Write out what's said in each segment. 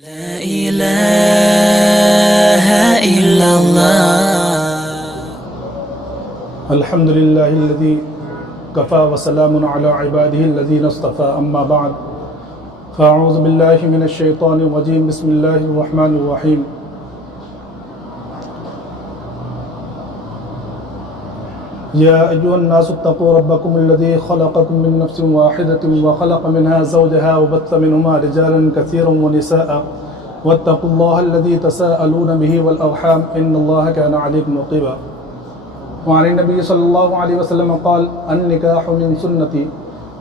لا إله إلا الله. الحمد لله الذي كفى وسلام على عباده الذين اصطفى أما بعد فأعوذ بالله من الشيطان الرجيم بسم الله الرحمن الرحيم. يا أيها الناس اتقوا ربكم الذي خلقكم من نفس واحدة وخلق منها زوجها وبث منهما رجالا كثيرا ونساء واتقوا الله الذي تساءلون به والأرحام إن الله كان عليكم رقيبا. وعن النبي صلى الله عليه وسلم قال النكاح من سنتي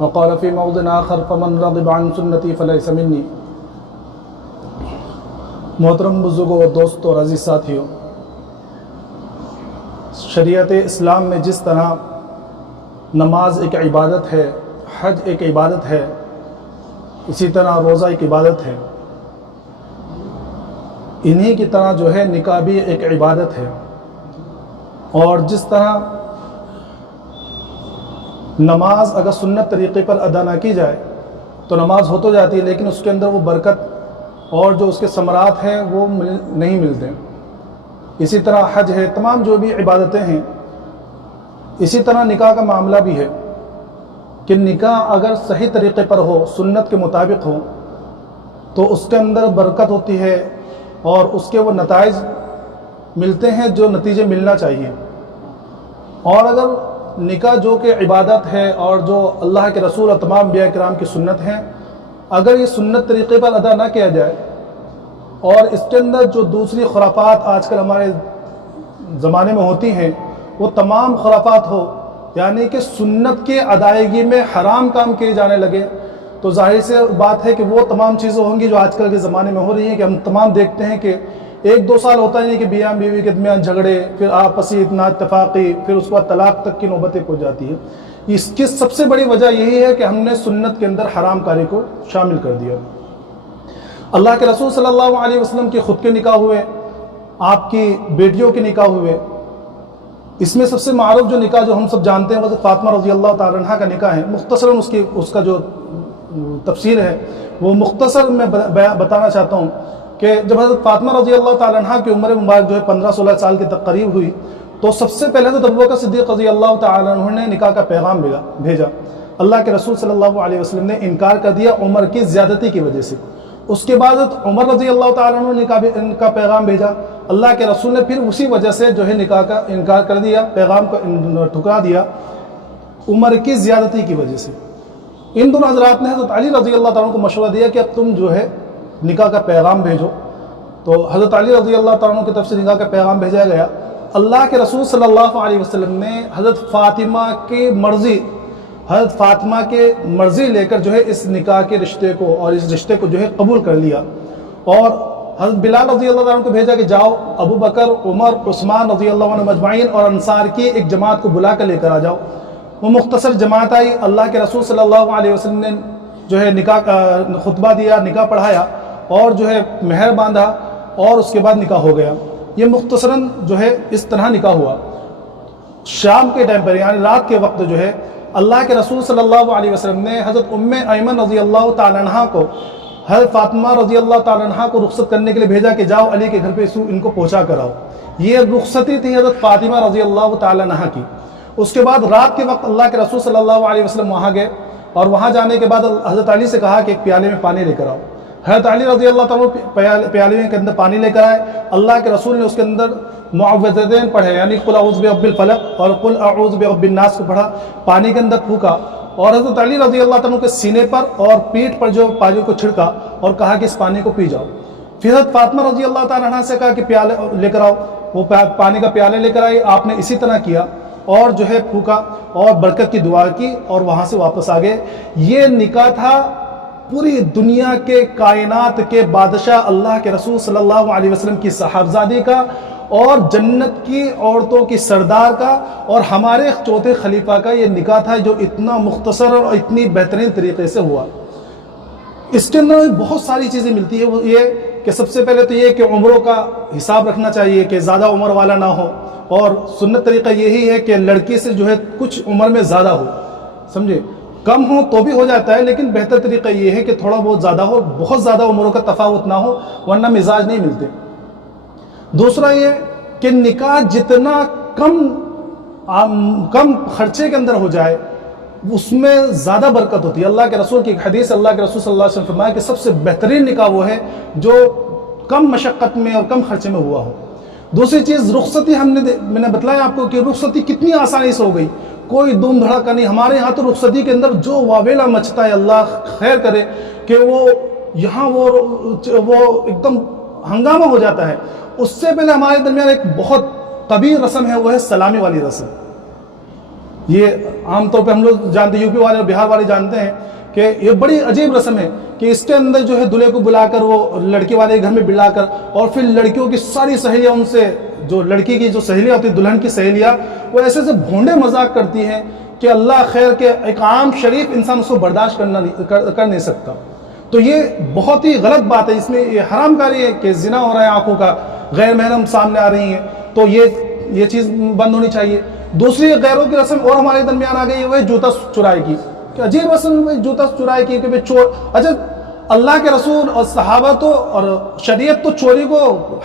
وقال في موضع آخر فمن رغب عن سنتي فليس مني. محترم بزرگوں اور دوستوں اور عزیز ساتھیوں، شریعت اسلام میں جس طرح نماز ایک عبادت ہے، حج ایک عبادت ہے، اسی طرح روزہ ایک عبادت ہے، انہی کی طرح جو ہے نکاح بھی ایک عبادت ہے. اور جس طرح نماز اگر سنت طریقے پر ادا نہ کی جائے تو نماز ہو تو جاتی ہے لیکن اس کے اندر وہ برکت اور جو اس کے ثمرات ہیں وہ نہیں ملتے. اسی طرح حج ہے، تمام جو بھی عبادتیں ہیں، اسی طرح نکاح کا معاملہ بھی ہے کہ نکاح اگر صحیح طریقے پر ہو، سنت کے مطابق ہو، تو اس کے اندر برکت ہوتی ہے اور اس کے وہ نتائج ملتے ہیں جو نتیجے ملنا چاہیے. اور اگر نکاح جو کہ عبادت ہے اور جو اللہ کے رسول اور تمام انبیاء کرام کی سنت ہیں، اگر یہ سنت طریقے پر ادا نہ کیا جائے اور اس کے اندر جو دوسری خرافات آج کل ہمارے زمانے میں ہوتی ہیں وہ تمام خرافات ہو، یعنی کہ سنت کے ادائیگی میں حرام کام کیے جانے لگے، تو ظاہر سے بات ہے کہ وہ تمام چیزیں ہوں گی جو آج کل کے زمانے میں ہو رہی ہیں کہ ہم تمام دیکھتے ہیں کہ 1-2 سال ہوتا نہیں کہ میاں بیوی کے درمیان جھگڑے، پھر آپسی نا اتفاقی، پھر اس کے بعد طلاق تک کی نوبتیں پہنچ جاتی ہے. اس کی سب سے بڑی وجہ یہی ہے کہ ہم نے سنت کے اندر حرام کاری کو شامل کر دیا. اللہ کے رسول صلی اللہ علیہ وسلم کے خود کے نکاح ہوئے، آپ کی بیٹیوں کے نکاح ہوئے. اس میں سب سے معروف جو نکاح جو ہم سب جانتے ہیں حضرت فاطمہ رضی اللہ تعالی عنہ کا نکاح ہے. مختصراً اس کا جو تفصیل ہے وہ مختصر میں بتانا چاہتا ہوں کہ جب حضرت فاطمہ رضی اللہ تعالی عنہ کی عمر مبارک جو ہے 15-16 سال کے تک قریب ہوئی تو سب سے پہلے حضرت ابوبکر صدیق رضی اللہ تعالی عنہ نے نکاح کا پیغام بھیجا. اللہ کے رسول صلی اللہ علیہ وسلم نے انکار کر دیا عمر کی زیادتی کی وجہ سے. اس کے بعد عمر رضی اللہ تعالیٰ عنہ نے نکاح پیغام بھیجا. اللہ کے رسول نے پھر اسی وجہ سے جو ہے نکاح کا انکار کر دیا، پیغام کو ٹھکرا دیا عمر کی زیادتی کی وجہ سے. ان دونوں حضرات نے حضرت علی رضی اللہ تعالیٰ عنہ کو مشورہ دیا کہ اب تم جو ہے نکاح کا پیغام بھیجو. تو حضرت علی رضی اللہ تعالیٰ عنہ کی طرف سے نکاح کا پیغام بھیجا گیا. اللہ کے رسول صلی اللہ علیہ وسلم نے حضرت فاطمہ کی مرضی لے کر جو ہے اس نکاح کے رشتے کو اور اس رشتے کو جو ہے قبول کر لیا. اور حضرت بلال رضی اللہ عنہ کو بھیجا کہ جاؤ ابو بکر، عمر، عثمان رضی اللہ عنہ مجمعین اور انصار کی ایک جماعت کو بلا کر لے کر آ جاؤ. وہ مختصر جماعت آئی. اللہ کے رسول صلی اللہ علیہ وسلم نے جو ہے نکاح کا خطبہ دیا، نکاح پڑھایا اور جو ہے مہر باندھا اور اس کے بعد نکاح ہو گیا. یہ مختصراً جو ہے اس طرح نکاح ہوا. شام کے ٹائم پر یعنی رات کے وقت جو ہے اللہ کے رسول صلی اللہ علیہ وسلم نے حضرت ایمن رضی اللہ تعالی عنہ کو حضرت فاطمہ رضی اللہ تعالی عنہ کو رخصت کرنے کے لیے بھیجا کہ جاؤ علی کے گھر پہ ان کو پہنچا کر آؤ. یہ رخصتی تھی حضرت فاطمہ رضی اللہ تعالی عنہ کی. اس کے بعد رات کے وقت اللہ کے رسول صلی اللہ علیہ وسلم وہاں گئے اور وہاں جانے کے بعد حضرت علی سے کہا کہ ایک پیالے میں پانی لے کر آؤ. حضرت علی رضی اللہ تعالیٰ پیالے کے اندر پانی لے کر آئے. اللہ کے رسول نے اس کے اندر معوذتین پڑھے یعنی قل اعوذ برب الفلق اور قل اعوذ برب الناس کو پڑھا، پانی کے اندر پھونکا اور حضرت علی رضی اللہ تعالیٰ کے سینے پر اور پیٹھ پر جو پانی کو چھڑکا اور کہا کہ اس پانی کو پی جاؤ. پھر حضرت فاطمہ رضی اللہ تعالیٰ عنہ سے کہا کہ پیالے لے کر آؤ. وہ پانی کا پیالے لے کر آئی. آپ نے اسی طرح کیا اور جو ہے پھونکا اور برکت کی دعا کی اور وہاں سے واپس آ گئے. یہ نکاح تھا پوری دنیا کے کائنات کے بادشاہ اللہ کے رسول صلی اللہ علیہ وسلم کی صاحبزادی کا اور جنت کی عورتوں کی سردار کا اور ہمارے چوتھے خلیفہ کا یہ نکاح تھا جو اتنا مختصر اور اتنی بہترین طریقے سے ہوا. اس کے اندر بہت ساری چیزیں ملتی ہیں. وہ یہ کہ سب سے پہلے تو یہ کہ عمروں کا حساب رکھنا چاہیے کہ زیادہ عمر والا نہ ہو اور سنت طریقہ یہی ہے کہ لڑکی سے جو ہے کچھ عمر میں زیادہ ہو، سمجھے. کم ہو تو بھی ہو جاتا ہے، لیکن بہتر طریقہ یہ ہے کہ تھوڑا بہت زیادہ ہو، بہت زیادہ عمروں کا تفاوت نہ ہو، ورنہ مزاج نہیں ملتے۔ دوسرا یہ کہ نکاح جتنا کم خرچے کے اندر ہو جائے اس میں زیادہ برکت ہوتی ہے۔ اللہ کے رسول کی ایک حدیث، اللہ کے رسول صلی اللہ علیہ وسلم فرمایا کہ سب سے بہترین نکاح وہ ہے جو کم مشقت میں اور کم خرچے میں ہوا ہو۔ دوسری چیز رخصتی، میں نے بتلایا آپ کو کہ رخصتی کتنی آسانی سے ہو گئی، کوئی دھوم دھڑاکا نہیں۔ ہمارے ہاں تو رخصتی کے اندر جو واویلا مچتا ہے، اللہ خیر کرے کہ وہ یہاں وہ ایک دم ہنگامہ ہو جاتا ہے۔ اس سے پہلے ہمارے درمیان ایک بہت طویل رسم ہے، وہ ہے سلامی والی رسم۔ یہ عام طور پہ ہم لوگ جانتے، یو پی والے اور بہار والے جانتے ہیں کہ یہ بڑی عجیب رسم ہے کہ اس کے اندر جو ہے دلہے کو بلا کر وہ لڑکی والے گھر میں بلا کر، اور پھر لڑکیوں کی ساری سہیلیاں ان سے، جو لڑکی کی جو سہیلیاں ہوتی ہیں، دلہن کی سہیلیاں، وہ ایسے بھونڈے مذاق کرتی ہیں کہ اللہ خیر کے ایک عام شریف انسان اس کو برداشت کر نہیں سکتا۔ تو یہ بہت ہی غلط بات ہے، اس میں یہ حرام کاری ہے کہ زنا ہو رہا ہے آنکھوں کا، غیر محرم سامنے آ رہی ہیں، تو یہ چیز بند ہونی چاہیے۔ دوسری غیروں کی رسم اور ہمارے درمیان آ گئی ہے، وہ جوتا چرائی کی، کہ عجیب رسم ہے جوتا چرائی کی کہ چور۔ اچھا، اللہ کے رسول اور صحابہ تو اور شریعت تو چوری کو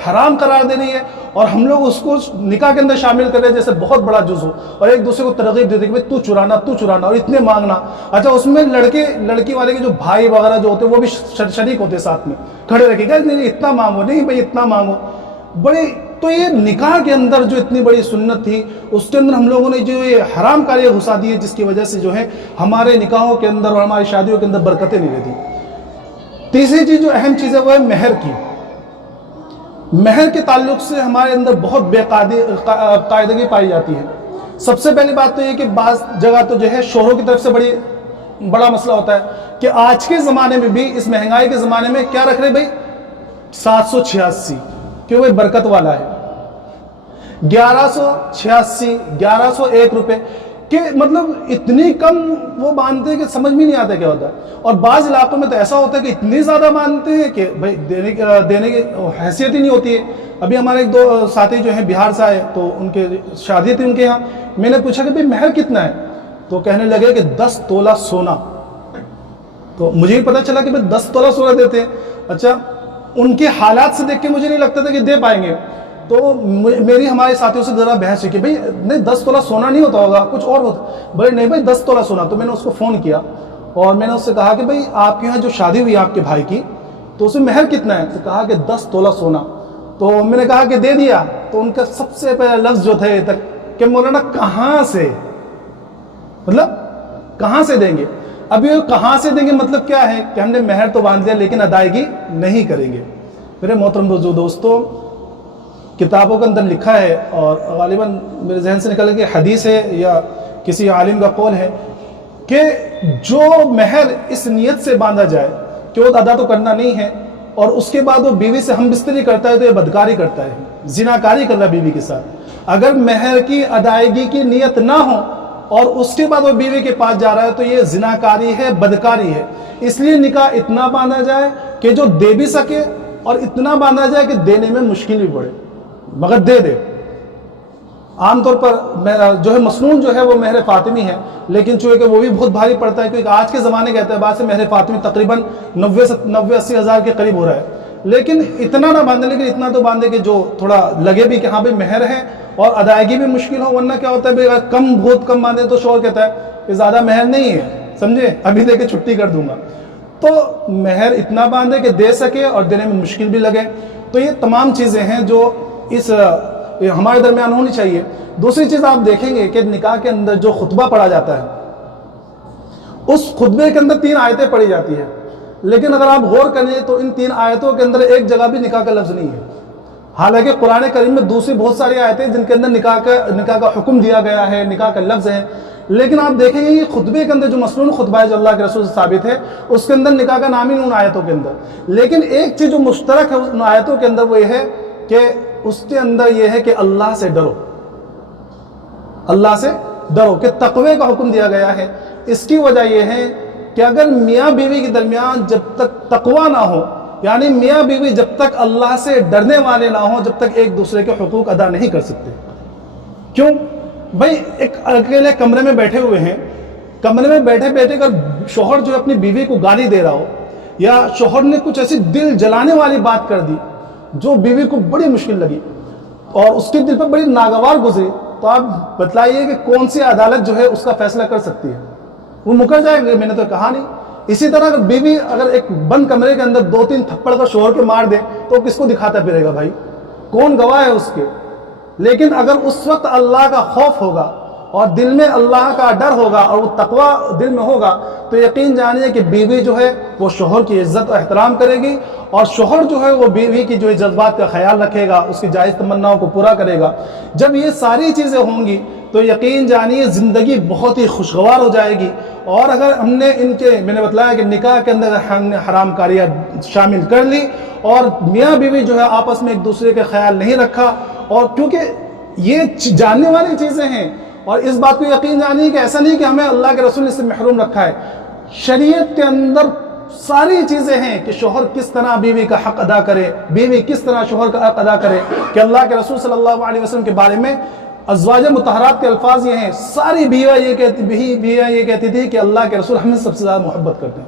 حرام قرار دے رہی ہے، اور ہم لوگ اس کو نکاح کے اندر شامل کر رہے ہیں جیسے بہت بڑا جز ہو، اور ایک دوسرے کو ترغیب دیتے کہ بھائی تو چرانا اور اتنے مانگنا۔ اچھا، اس میں لڑکی والے کے جو بھائی وغیرہ جو ہوتے ہیں وہ بھی شریک ہوتے ساتھ میں کھڑے رکھے گا، نہیں اتنا مانگو، نہیں بھائی اتنا مانگو۔ تو یہ نکاح کے اندر جو اتنی بڑی سنت تھی، اس کے اندر ہم لوگوں نے جو یہ حرام کاری گھسا دی ہے، جس کی وجہ سے جو ہے ہمارے نکاحوں کے اندر اور ہماری شادیوں کے اندر برکتیں نہیں رہتی۔ تیسری چیز جو اہم چیز ہے وہ ہے مہر کی۔ مہر کے تعلق سے ہمارے اندر بہت بے قاعدگی پائی جاتی ہے۔ سب سے پہلی بات تو یہ کہ بعض جگہ تو جو ہے شوہروں کی طرف سے بڑا مسئلہ ہوتا ہے کہ آج کے زمانے میں بھی، اس مہنگائی کے زمانے میں کیا رکھ رہے بھائی 786، کہ وہ برکت والا ہے، 1186، 1101 روپے، کہ مطلب اتنی کم وہ باندھتے ہیں کہ سمجھ میں نہیں آتا کیا ہوتا ہے۔ اور بعض علاقوں میں تو ایسا ہوتا ہے کہ اتنی زیادہ باندھتے ہیں کہ بھائی دینے کی حیثیت ہی نہیں ہوتی ہے۔ ابھی ہمارے ایک دو ساتھی جو ہیں بہار سے آئے، تو ان کے شادی تھی ان کے یہاں، میں نے پوچھا کہ بھائی مہر کتنا ہے، تو کہنے لگے کہ 10 تولہ سونا۔ تو مجھے ہی پتہ چلا کہ بھائی 10 تولہ سونا دیتے ہیں۔ اچھا، ان کے حالات سے دیکھ کے مجھے نہیں لگتا تھا کہ دے پائیں گے، تو میری ہمارے ساتھیوں سے ذرا بحث ہوئی کہ بھائی نہیں 10 تولہ سونا نہیں ہوتا ہوگا، کچھ اور ہوتا۔ بھائی نہیں بھائی 10 تولہ سونا۔ تو میں نے اس کو فون کیا اور میں نے اس سے کہا کہ بھائی آپ کے یہاں جو شادی ہوئی آپ کے بھائی کی، تو اس میں مہر کتنا ہے؟ تو کہا کہ 10 تولہ سونا۔ تو میں نے کہا کہ دے دیا۔ تو ان کا سب سے پہلا لفظ جو تھا یہ تک کہ مولانا کہاں سے، مطلب کہاں سے دیں گے؟ اب یہ کہاں سے دیں گے مطلب کیا ہے کہ ہم نے مہر تو باندھ لیا لیکن ادائیگی نہیں کریں گے۔ میرے محترم دوستو، کتابوں کے اندر لکھا ہے اور غالباً میرے ذہن سے نکل کہ حدیث ہے یا کسی عالم کا قول ہے کہ جو مہر اس نیت سے باندھا جائے کہ وہ ادا تو کرنا نہیں ہے، اور اس کے بعد وہ بیوی سے ہم بستری کرتا ہے تو یہ بدکاری کرتا ہے، زناکاری کر رہا ہے بیوی کے ساتھ۔ اگر مہر کی ادائیگی کی نیت نہ ہو اور اس کے بعد وہ بیوی کے پاس جا رہا ہے تو یہ زناکاری ہے، بدکاری ہے۔ اس لیے نکاح اتنا باندھا جائے کہ جو دے بھی سکے، اور اتنا باندھا جائے کہ دینے میں مشکل بھی پڑے مگر دے دے۔ عام طور پر جو ہے مسنون جو ہے وہ مہر فاطمی ہے، لیکن چونکہ وہ بھی بہت بھاری پڑتا ہے، کیونکہ آج کے زمانے کے اعتبار سے مہر فاطمی تقریباً 90-80 ہزار کے قریب ہو رہا ہے۔ لیکن اتنا نہ باندھے، لیکن اتنا تو باندھے کہ جو تھوڑا لگے بھی کہ ہاں بھائی مہر ہے اور ادائیگی بھی مشکل ہو، ورنہ کیا ہوتا ہے بھائی اگر بہت کم باندھے تو شوہر کہتا ہے کہ زیادہ مہر نہیں ہے، سمجھے ابھی دے کے چھٹی کر دوں گا۔ تو مہر اتنا باندھے کہ دے سکے اور دینے میں مشکل بھی لگے۔ تو یہ تمام چیزیں ہیں جو ہمارے درمیان ہونی چاہیے۔ دوسری چیز آپ دیکھیں گے کہ نکاح کے اندر جو خطبہ پڑھا جاتا ہے، اس خطبے کے اندر 3 آیتیں پڑھی جاتی ہیں، لیکن اگر آپ غور کریں تو ان 3 آیتوں کے اندر ایک جگہ بھی نکاح کا لفظ نہیں ہے۔ حالانکہ قرآن کریم میں دوسری بہت ساری آیتیں جن کے اندر نکاح کا حکم دیا گیا ہے، نکاح کا لفظ ہے، لیکن آپ دیکھیں گے یہ خطبے کے اندر جو مسنون خطبہ ہے جو اللہ کے رسول سے ثابت ہے، اس کے اندر نکاح کا نام ہی ان آیتوں کے اندر۔ لیکن ایک چیز جو مشترک ہے ان آیتوں کے اندر وہ یہ ہے کہ اس کے اندر یہ ہے کہ اللہ سے ڈرو، اللہ سے ڈرو، کہ تقوی کا حکم دیا گیا ہے۔ اس کی وجہ یہ ہے کہ اگر میاں بیوی کے درمیان جب تک تقوی نہ ہو، یعنی میاں بیوی جب تک اللہ سے ڈرنے والے نہ ہوں، جب تک ایک دوسرے کے حقوق ادا نہیں کر سکتے۔ کیوں؟ بھائی ایک اکیلے کمرے میں بیٹھے ہوئے ہیں، کمرے میں بیٹھے بیٹھے اگر شوہر جو اپنی بیوی کو گالی دے رہا ہو یا شوہر نے کچھ ایسی دل جلانے والی بات کر دی جو بیوی کو بڑی مشکل لگی اور اس کے دل پر بڑی ناگوار گزری، تو آپ بتلائیے کہ کون سی عدالت جو ہے اس کا فیصلہ کر سکتی ہے؟ وہ مکر جائے گا، میں نے تو کہا نہیں۔ اسی طرح اگر بیوی اگر ایک بند کمرے کے اندر 2-3 تھپڑ کا شوہر کے مار دے تو کس کو دکھاتا پھرے گا بھائی؟ کون گواہ ہے اس کے؟ لیکن اگر اس وقت اللہ کا خوف ہوگا اور دل میں اللہ کا ڈر ہوگا اور وہ تقوی دل میں ہوگا تو یقین جانیے کہ بیوی جو ہے وہ شوہر کی عزت و احترام کرے گی، اور شوہر جو ہے وہ بیوی کی جو جذبات کا خیال رکھے گا، اس کی جائز تمناؤں کو پورا کرے گا۔ جب یہ ساری چیزیں ہوں گی تو یقین جانیے زندگی بہت ہی خوشگوار ہو جائے گی۔ اور اگر ہم نے میں نے بتلایا کہ نکاح کے اندر ہم نے حرام کاریاں شامل کر لی اور میاں بیوی جو ہے آپس میں ایک دوسرے کا خیال نہیں رکھا، اور کیونکہ یہ جاننے والی چیزیں ہیں، اور اس بات کو یقین جانیے کہ ایسا نہیں کہ ہمیں اللہ کے رسول نے اس سے محروم رکھا ہے، شریعت کے اندر ساری چیزیں ہیں کہ شوہر کس طرح بیوی کا حق ادا کرے، بیوی کس طرح شوہر کا حق ادا کرے، کہ اللہ کے رسول صلی اللہ علیہ وسلم کے بارے میں ازواج مطہرات کے الفاظ یہ ہیں، ساری بیویاں یہ کہتی تھی کہ اللہ کے رسول ہمیں سب سے زیادہ محبت کرتے ہیں،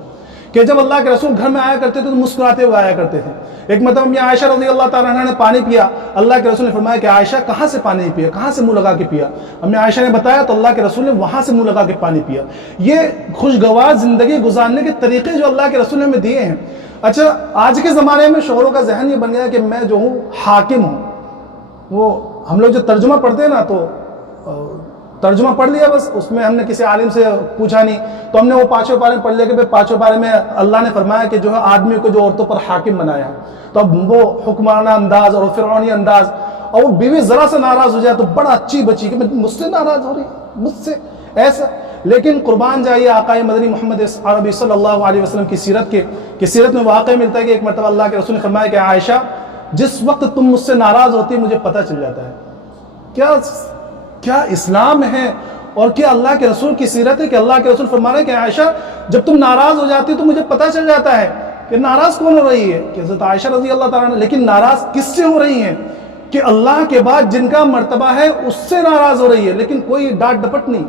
کہ جب اللہ کے رسول گھر میں آیا کرتے تھے تو مسکراتے ہوئے آیا کرتے تھے۔ ایک مرتبہ امی عائشہ رضی اللہ تعالیٰ عنہ نے پانی پیا، اللہ کے رسول نے فرمایا کہ عائشہ کہاں سے پانی پیا، کہاں سے منہ لگا کے پیا؟ امی عائشہ نے بتایا تو اللہ کے رسول نے وہاں سے منہ لگا کے پانی پیا۔ یہ خوشگوار زندگی گزارنے کے طریقے جو اللہ کے رسول نے ہمیں دیے ہیں۔ اچھا، آج کے زمانے میں شوہروں کا ذہن یہ بن گیا کہ میں جو ہوں حاکم ہوں، وہ ہم لوگ جو ترجمہ پڑھتے ہیں نا تو ترجمہ پڑھ لیا، بس اس میں ہم نے کسی عالم سے پوچھا نہیں تو ہم نے وہ 5 پارے پڑھ لیا کہ 5 پارے میں اللہ نے فرمایا کہ جو ہے آدمی کو جو عورتوں پر حاکم بنایا ہے، تو اب وہ حکمرانہ انداز اور فرعونی انداز، اور وہ بیوی ذرا سے ناراض ہو جائے تو بڑا اچھی بچی کہ مجھ سے ناراض ہو رہی، مجھ سے ایسا۔ لیکن قربان جائیے آقا مدنی محمد عربی صلی اللہ علیہ وسلم کی سیرت میں واقع ملتا ہے کہ ایک مرتبہ اللہ کے رسول نے فرمایا کہ عائشہ جس وقت تم مجھ سے ناراض ہوتی مجھے پتہ چل جاتا ہے۔ کیا اسلام ہے اور کیا اللہ کے رسول کی سیرت ہے کہ اللہ کے رسول فرما رہے ہیں کہ عائشہ جب تم ناراض ہو جاتی تو مجھے پتہ چل جاتا ہے کہ ناراض کون ہو رہی ہے، کہ حضرت عائشہ رضی اللہ تعالیٰ عنہ، لیکن ناراض کس سے ہو رہی ہیں؟ کہ اللہ کے بعد جن کا مرتبہ ہے اس سے ناراض ہو رہی ہے، لیکن کوئی ڈانٹ ڈپٹ نہیں۔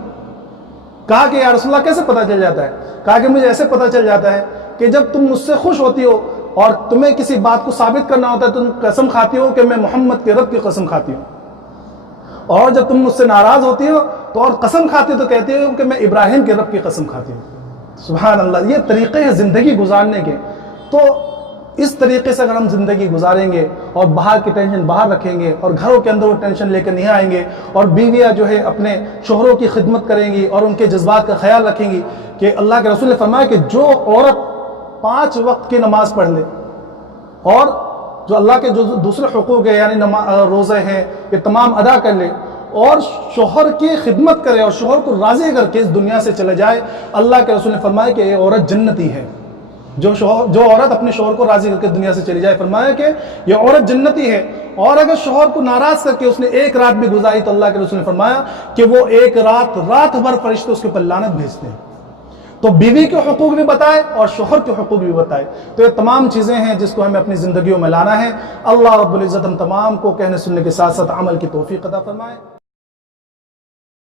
کہا کہ یا رسول اللہ کیسے پتہ چل جاتا ہے؟ کہا کہ مجھے ایسے پتہ چل جاتا ہے کہ جب تم مجھ سے خوش ہوتی ہو اور تمہیں کسی بات کو ثابت کرنا ہوتا ہے تو تم قسم کھاتی ہو کہ میں محمد کے رب کی قسم کھاتی ہوں، اور جب تم مجھ سے ناراض ہوتی ہو تو اور قسم کھاتی ہو تو کہتی ہو کہ میں ابراہیم کے رب کی قسم کھاتی ہوں۔ سبحان اللہ، یہ طریقے ہیں زندگی گزارنے کے۔ تو اس طریقے سے اگر ہم زندگی گزاریں گے اور باہر کی ٹینشن باہر رکھیں گے اور گھروں کے اندر وہ ٹینشن لے کر نہیں آئیں گے، اور بیویاں جو ہے اپنے شوہروں کی خدمت کریں گی اور ان کے جذبات کا خیال رکھیں گی، کہ اللہ کے رسول نے فرمایا کہ جو عورت 5 وقت کی نماز پڑھ لے اور جو اللہ کے جو دوسرے حقوق ہیں یعنی روزے ہیں یہ تمام ادا کر لے اور شوہر کی خدمت کرے اور شوہر کو راضی کر کے اس دنیا سے چلے جائے، اللہ کے رسول نے فرمایا کہ یہ عورت جنتی ہے۔ جو عورت اپنے شوہر کو راضی کر کے دنیا سے چلی جائے، فرمایا کہ یہ عورت جنتی ہے۔ اور اگر شوہر کو ناراض کر کے اس نے ایک رات بھی گزاری تو اللہ کے رسول نے فرمایا کہ وہ ایک رات بھر فرشتے اس کے اوپر لعنت بھیجتے ہیں۔ تو بیوی کے حقوق بھی بتائے اور شوہر کے حقوق بھی بتائے۔ تو یہ تمام چیزیں ہیں جس کو ہمیں اپنی زندگیوں میں لانا ہے۔ اللہ رب العزت ہم تمام کو کہنے سننے کے ساتھ ساتھ عمل کی توفیق عطا فرمائے۔